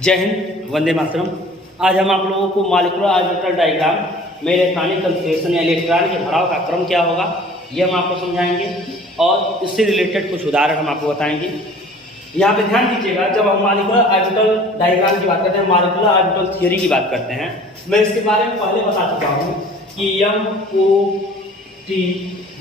जय हिंद, वंदे मातरम। आज हम आप लोगों को मॉलिक्यूलर ऑर्बिटल डायग्राम में इलेक्ट्रॉनिक कन्फिगरेशन या इलेक्ट्रॉन के भराव का क्रम क्या होगा ये हम आपको समझाएंगे और इससे रिलेटेड कुछ उदाहरण हम आपको बताएंगे। यहाँ पे ध्यान दीजिएगा, जब हम मॉलिक्यूलर ऑर्बिटल डायग्राम की बात करते हैं, मॉलिक्यूलर ऑर्बिटल थियरी की बात करते हैं, मैं इसके बारे में पहले बता चुका हूँ कि MOT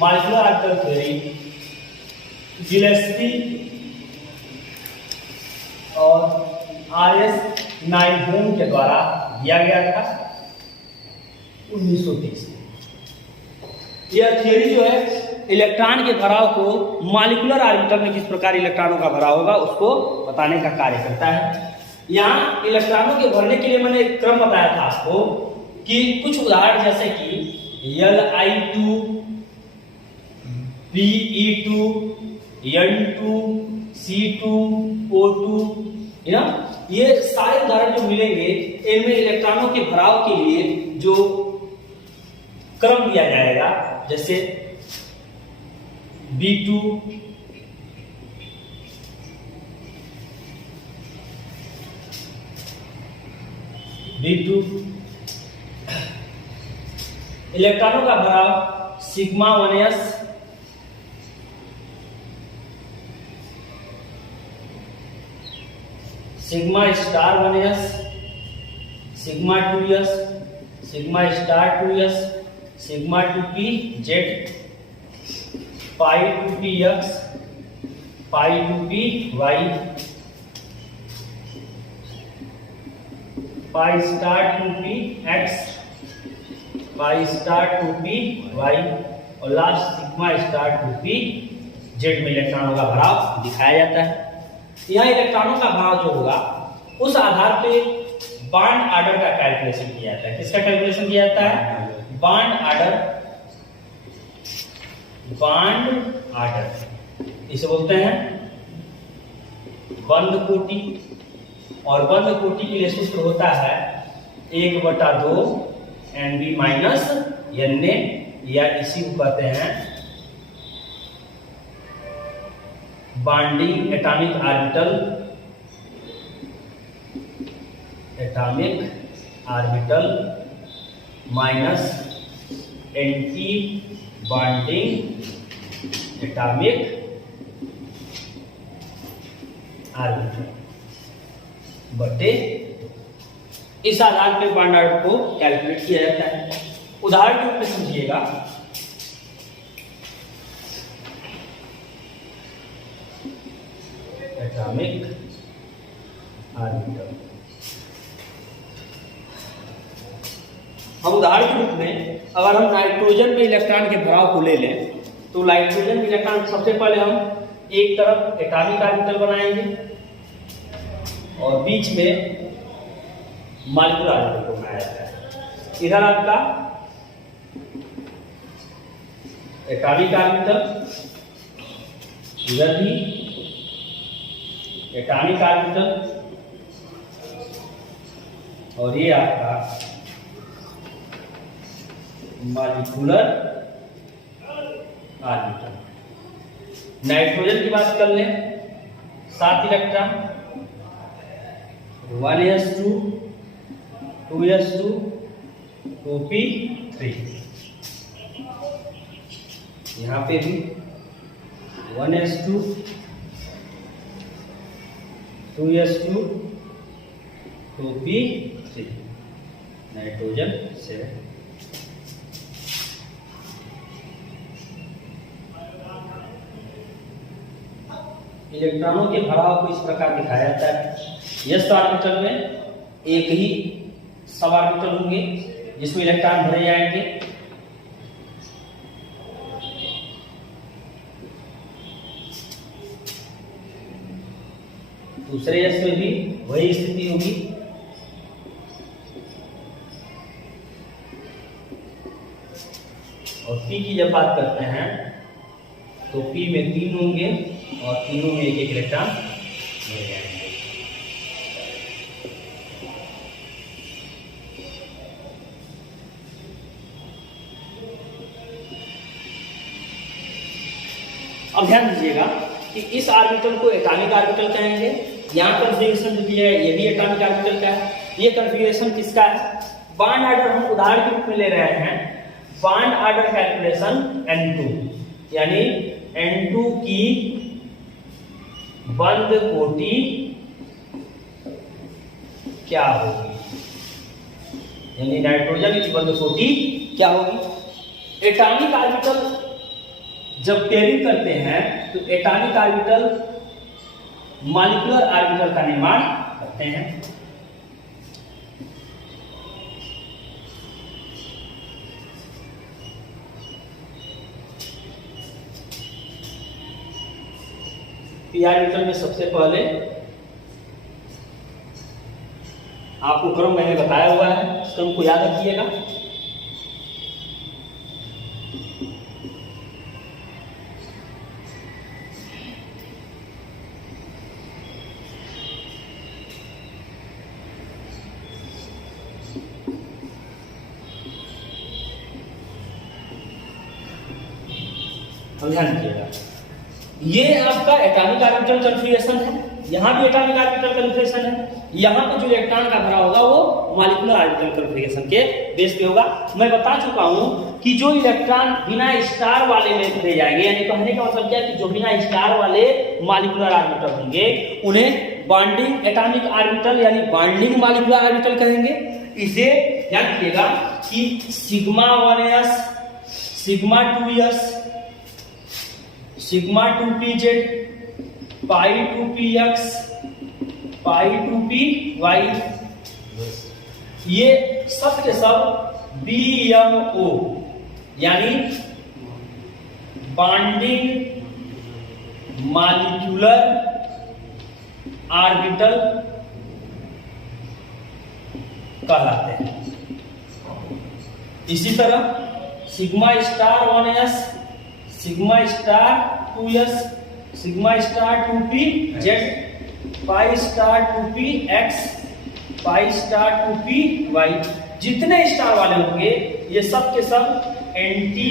molecular orbital theory Gillespie और RS नाइलहोम के द्वारा दिया गया था 1930 में। यह थियरी जो है इलेक्ट्रॉन के भराव को मॉलिक्यूलर ऑर्बिटल में किस प्रकार इलेक्ट्रॉनों का भराव होगा उसको बताने का कार्य करता है। यहाँ इलेक्ट्रॉनों के भरने के लिए मैंने एक क्रम बताया था आपको कि कुछ उदाहरण जैसे कि Li2, Be2, N2, C2, O2, ये सारे उदाहरण जो मिलेंगे इनमें इलेक्ट्रॉनों के भराव के लिए जो क्रम दिया जाएगा, जैसे B2 इलेक्ट्रॉनों का भराव sigma 1s, sigma star 1s, sigma 2s, sigma star 2s, sigma 2p z, पाई 2p x, पाई 2p y, pi star 2p x, pi star 2p y और last sigma star 2p z में इलेक्ट्रॉनों का भराव दिखाया जाता है। यह इलेक्ट्रॉनों का भराव जो होगा उस आधार पे बॉन्ड ऑर्डर का कैलकुलेशन किया जाता है। किसका कैलकुलेशन किया जाता है? बॉन्ड ऑर्डर इसे बोलते हैं बंद कोटि, और बंद कोटि के लिए सूत्र होता है 1/2 Nb माइनस Na, या इसी को कहते हैं bonding atomic orbital minus anti bonding atomic orbital बटे। इस आधार पे बॉन्ड ऑर्डर को कैलकुलेट किया जाता है। उदाहरण के रूप में समझिएगा, एटॉमिक ऑर्बिटल। हम उदाहरण के रूप में अगर हम नाइट्रोजन में इलेक्ट्रॉन के भराव को ले लें तो नाइट्रोजन में इलेक्ट्रॉन सबसे पहले हम एक तरफ एटॉमिक ऑर्बिटल बनाएंगे और बीच में मॉलिक्यूलर ऑर्बिटल को बनाया जाता है। इधर आपका एटॉमिक ऑर्बिटल, इधर भी एटॉमिक ऑर्बिटल और ये आपका मॉलिक्यूलर ऑर्बिटल। नाइट्रोजन की बात कर लें, 7 इलेक्ट्रॉन, 1s2, 2s2, 2p3। यहाँ पे भी 1s2, 2s2, 2p3, नाइट्रोजन 7। इलेक्ट्रॉनों के भराव को इस प्रकार दिखाया जाता है। s ऑर्बिटल में एक ही सब ऑर्बिटल होंगे जिसमें इलेक्ट्रॉन भरे जाएंगे। दूसरे s में भी वही स्थिति होगी। और p की जब बात करते हैं तो p में 3 होंगे और तीनों में एक इलेक्ट्रॉन भर जाएंगे। अब ध्यान दीजिएगा कि इस ऑर्बिटल को एटॉमिक ऑर्बिटल कहेंगे, यहाँ कॉन्फ़िगरेशन जो दिया है ये भी एटॉमिक ऑर्बिटल का है। ये कॉन्फ़िगरेशन किसका है? बॉन्ड ऑर्डर हम उदाहरण के रूप में ले रहे हैं। बॉन्ड ऑर्डर कैलकुलेशन N2, यानी N2 की बंद कोटि क्या होगी, यानी नाइट्रोजन की बंद कोटि क्या होगी। एटॉमिक ऑर्बिटल जब पेयरिंग करते हैं तो एटॉमिक ऑर्बिटल मॉलिक्यूलर ऑर्बिटल का निर्माण करते हैं। पी ऑर्बिटल में सबसे पहले आपको क्रम मैंने बताया हुआ है, उस क्रम को याद रखिएगा। ध्यान दीजिएगा, ये आपका एटॉमिक ऑर्बिटल कॉन्फ़िगरेशन है, यहाँ भी एटॉमिक ऑर्बिटल कॉन्फ़िगरेशन है। यहाँ पे जो इलेक्ट्रॉन का भरा होगा वो मॉलिक्यूलर ऑर्बिटल कॉन्फ़िगरेशन के बेस पे होगा। मैं बता चुका हूँ कि जो इलेक्ट्रॉन बिना स्टार वाले में भरे जाएंगे, यानी कहने का मतलब क्या है कि जो बिना स्टार वाले मॉलिक्यूलर ऑर्बिटल होंगे उन्हें बॉन्डिंग एटॉमिक ऑर्बिटल यानी बॉन्डिंग मॉलिक्यूलर ऑर्बिटल कहेंगे। इसे ध्यान रखिएगा कि sigma 1s, sigma 2s, sigma 2pz, पाई 2px, पाई 2py, ये सब के सब BMO यानी बॉन्डिंग मॉलिक्यूलर ऑर्बिटल कहलाते हैं। इसी तरह sigma star 1s, sigma star 2s, sigma star 2pz, pi star 2px, pi star 2py, जितने स्टार वाले होंगे ये सब के सब एंटी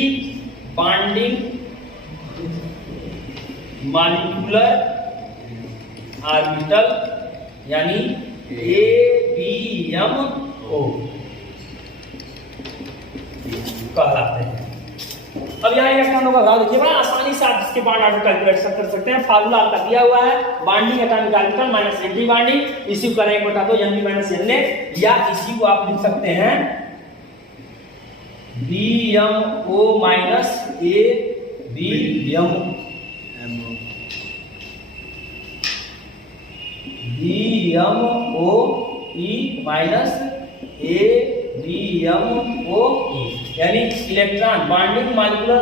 बॉन्डिंग मॉलिक्यूलर ऑर्बिटल यानी ABMO कहलाते हैं। अब यहाँ इलेक्ट्रॉनों का भाव देखिए, बड़ा आसानी से आप इसके बॉन्ड ऑर्डर कैलकुलेट कर सकते हैं। फार्मूला आपका दिया हुआ है, bonding atomic orbital minus anti bonding, इसी को करेंगे बटा दो Nb माइनस Na, या इसी को आप लिख सकते हैं BMO minus ABMO, BMOE minus ABMOE, यानी electron bonding molecular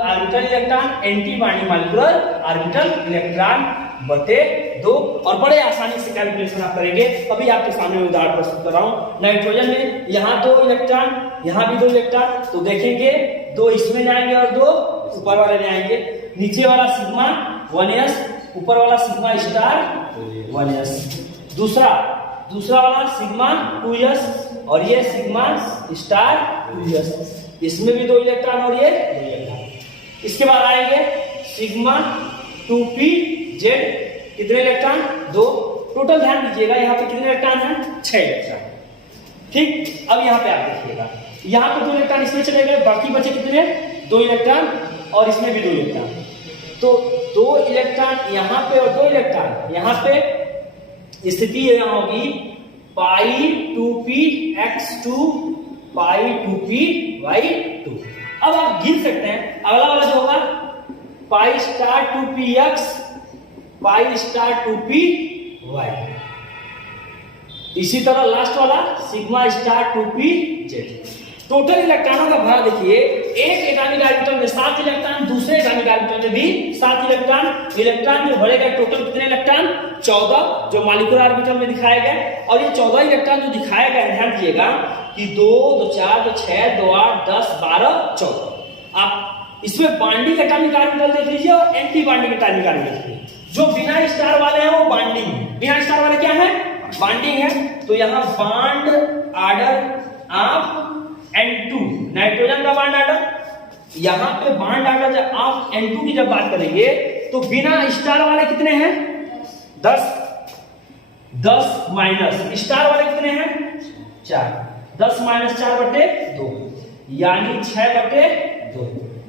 orbital electron, anti bonding molecular orbital electron बटे 2। और बड़े आसानी से कैलकुलेशन आप करेंगे। अभी आपके सामने उदाहरण प्रस्तुत कर रहा हूं। नाइट्रोजन में यहाँ 2 इलेक्ट्रॉन, यहाँ भी 2 इलेक्ट्रॉन, तो देखेंगे 2 इसमें जाएंगे और 2 ऊपर वाले में आएंगे। नीचे वाला सिग्मा 1s, ऊपर वाला सिग्मा स्टार 1s, दूसरा वाला सिग्मा 2s और ये सिग्मा स्टार 2s, इसमें भी 2 इलेक्ट्रॉन और ये 2 इलेक्ट्रॉन। इसके बाद आएंगे सिग्मा 2pz, कितने इलेक्ट्रॉन? 2। टोटल ध्यान दीजिएगा यहाँ पे कितने इलेक्ट्रॉन हैं? 6 इलेक्ट्रॉन। ठीक, अब यहाँ पे आप देखिएगा, यहाँ पे 2 इलेक्ट्रॉन इसमें चले गए, बाकी बचे कितने? 2 इलेक्ट्रॉन और इसमें भी 2 इलेक्ट्रॉन। तो 2 इलेक्ट्रॉन यहाँ पे और 2 इलेक्ट्रॉन यहाँ पे, स्थिति यह होगी पाई 2px2 पाई 2py2। अब आप गिन सकते हैं, अगला वाला जो होगा pi star 2px pi star 2py, इसी तरह लास्ट वाला सिग्मा स्टार 2pz। टोटल इलेक्ट्रॉनों का भरा देखिए, एक एटॉमिक ऑर्बिटल में 7 इलेक्ट्रॉन, दूसरे एटॉमिक ऑर्बिटल में भी 7 इलेक्ट्रॉन। इलेक्ट्रॉन जो भरे गए टोटल कितने इलेक्ट्रॉन? 14, जो मॉलिक्यूलर ऑर्बिटल में दिखाए गए। और ये 14 इलेक्ट्रॉन जो दिखाए गए, ध्यान दीजिएगा कि 2, 2 4, 2 6, 2 8, 10, 12, 14। आप इसमें बॉन्डिंग एटॉमिक ऑर्बिटल देख लीजिए और एंटी बॉन्डिंग एटॉमिक ऑर्बिटल देखिए। जो बिना स्टार वाले हैं वो बॉन्डिंग, बिना स्टार वाले क्या है? बॉन्डिंग है। तो यहाँ bond order of N2, nitrogen का बॉन्ड ऑर्डर, यहाँ पे बॉन्ड ऑर्डर ऑफ N2 की जब बात करेंगे तो बिना स्टार वाले कितने हैं? 10 माइनस स्टार वाले कितने हैं 4, 10 माइनस 4 बटे 2 यानी 6 बटे 2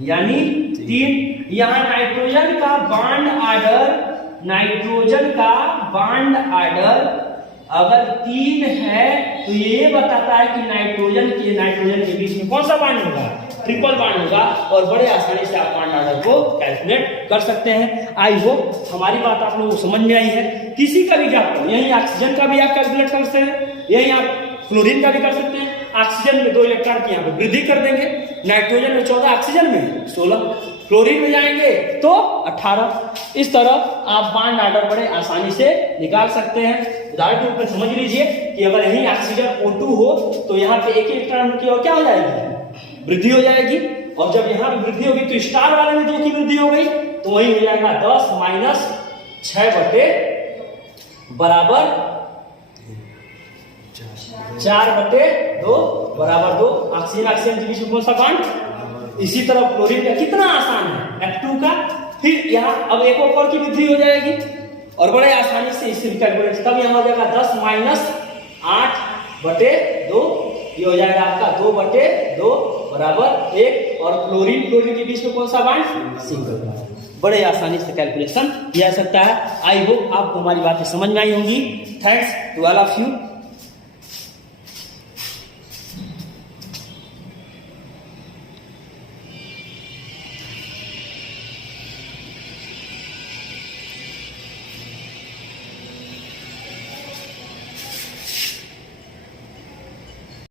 यानी 3। यहाँ नाइट्रोजन का बांड आर्डर अगर 3 है तो ये बताता है कि नाइट्रोजन के बीच में कौन सा बांड होगा, ट्रिपल बांड होगा। और बड़े आसानी से आप बांड आर्डर को कैलकुलेट कर सकते हैं। आई होप हमारी बात आप लोगों को समझ में आई है। किसी का भी गैप हो, यही ऑक्सीजन का भी आप कैलकुलेट कर सकते हैं, यही आप क्लोरीन का भी कर सकते हैं। ऑक्सीजन में 2 इलेक्ट्रॉन की यहाँ पे वृद्धि कर देंगे, नाइट्रोजन में 14, ऑक्सीजन में 16, क्लोरीन में जाएंगे तो 18। इस तरह आप बांड आर्डर बड़े आसानी से निकाल सकते हैं। उदाहरण के रूप में समझ लीजिए कि अगर यही ऑक्सीजन O2 हो तो यहाँ पे एक इलेक्ट्रॉन की और क्या हो जाएगी, वृद्धि हो जाएगी। और जब यहाँ पे वृद्धि होगी तो स्टार वाले में 2 की वृद्धि हो गई तो वही हो जाएगा 10 माइनस 6 बटे बराबर 4 बटे 2 बराबर 2। ऑक्सीजन के बीच में कौन सा बांड। इसी तरह क्लोरीन का कितना आसान है F2 का। फिर यहाँ अब एक और की वृद्धि हो जाएगी और बड़े आसानी से इससे कैलकुलेट, तब यहाँ हो जाएगा 10 माइनस 8 बटे 2, ये हो जाएगा आपका 2 बटे 2 बराबर 1। और क्लोरीन के बीच में कौन सा बांड, सिंगल बांड। बड़े आसानी से कैलकुलेशन किया जा सकता है। आई होप आपको हमारी बातें समझ में आई होंगी। Thanks to all of you.